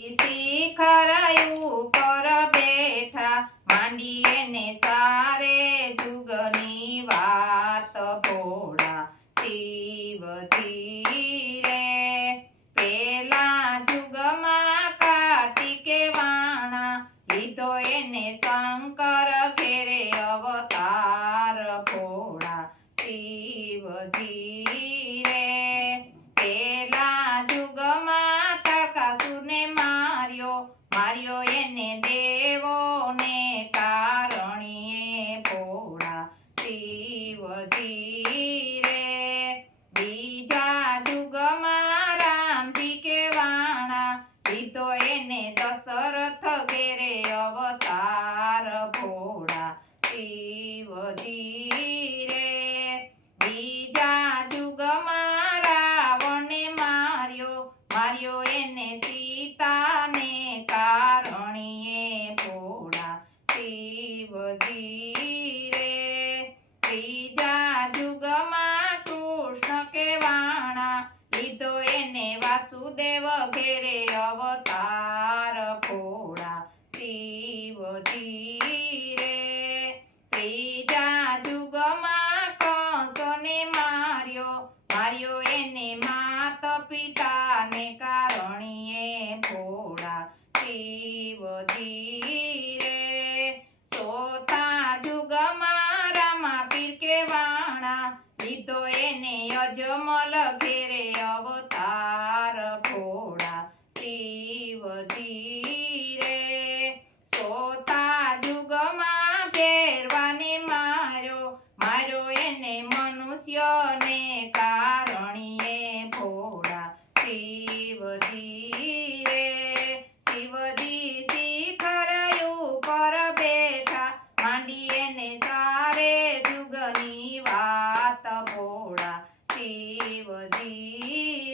શિખર ઉપર બેઠા માંડીએ ને સારે જુગની વાત ભોળા શિવજી રે પેલા જુગમાં કાર્તિકે વાણા લીધો એને શંકર ઘેરે અવતાર ભોળા શિવજી રે પેલા જુગમાં તડકાસુરને માર્યો એને દેવો ને કારણીએ ભોળા શિવજી રે બીજા જુગમાં રામજી કે વાણા લીધો એને દશરથ ઘેરે અવતાર ભોળા શિવજી રે બીજા જુગમાં રાવણે માર્યો એને સીતાને કારણીએ ભોળા શિવજી રે ત્રીજા જુગમાં કૃષ્ણ કે વાણા લીધો એને વાસુદેવ ઘેરે અવતાર ભોળા શિવજી રે ત્રીજા જુગમાં કંસને માર્યો એને માત પિતાને કારણીએ ભોળા શિવજી રે ચોથા જુગમાં રામાપીર કે વાણા લીધો એને અજમલ ઘેરે અવતાર ભોળા શિવજી રે ચોથા જુગમાં ભેરવાને માર્યો એને મનુષ્યને કારણીએ ભોળા શિવજી રે શિવજી શિખર ઉપર બેઠા માંડીએ ને સારે જુગની વાત ભોળા શિવજી